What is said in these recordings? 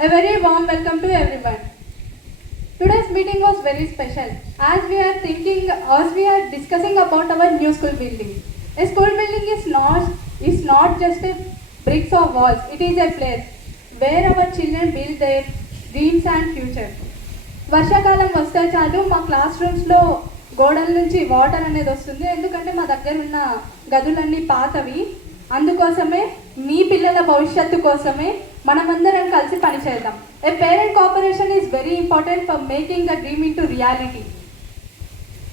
A very warm welcome to everyone. Today's meeting was very special as we are discussing about our new school building. A school building is not just a bricks or walls. It is a place where our children build their dreams and future. వర్షాకాలం వస్తే చాలు మా class రూమ్స్లో గోడల నుంచి water అనేది వస్తుంది. ఎందుకంటే మా దగ్గర ఉన్న గదులన్నీ పాతవి. అందుకోసమే మీ పిల్లల భవిష్యత్తు కోసమే మనమందరం కలిసి పనిచేద్దాం. A parent cooperation is very important for making the dream into reality.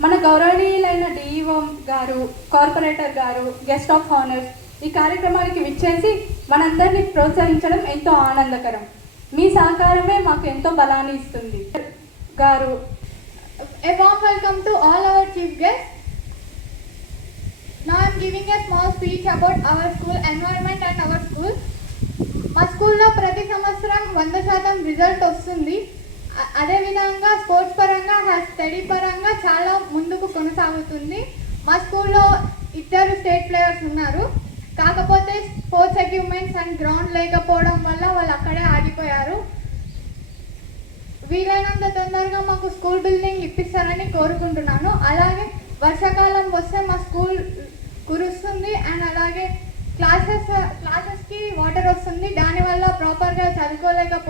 మన గౌరవనీయులైన డిఈఓ గారు, కార్పొరేటర్ గారు, గెస్ట్ ఆఫ్ ఆనర్స్ ఈ కార్యక్రమానికి విచ్చేసి మనందరినీ ప్రోత్సహించడం ఎంతో ఆనందకరం. మీ సహకారమే మాకు ఎంతో బలాన్ని ఇస్తుంది. గారు, a warm welcome to all our chief guests. Now I am giving a small speech about our school environment and our school. మా స్కూల్లో ప్రతి సంవత్సరం 100% రిజల్ట్ వస్తుంది. అదేవిధంగా స్పోర్ట్స్ పరంగా, స్టడీ పరంగా చాలా ముందుకు కొనసాగుతుంది. మా స్కూల్లో 2 స్టేట్ ప్లేయర్స్ ఉన్నారు. కాకపోతే స్పోర్ట్స్ ఎక్విప్మెంట్స్ అండ్ గ్రౌండ్ లేకపోవడం వల్ల వాళ్ళు అక్కడే ఆగిపోయారు. వీలైనంత తొందరగా మాకు స్కూల్ బిల్డింగ్ ఇప్పిస్తారని కోరుకుంటున్నాను. అలాగే వర్షాకాలం వస్తే మా స్కూల్ కురుస్తుంది అండ్ అలాగే క్లాసెస్కి వాటర్ వస్తుంది. దానివల్ల ప్రాపర్గా చదువుకోలేకపోతే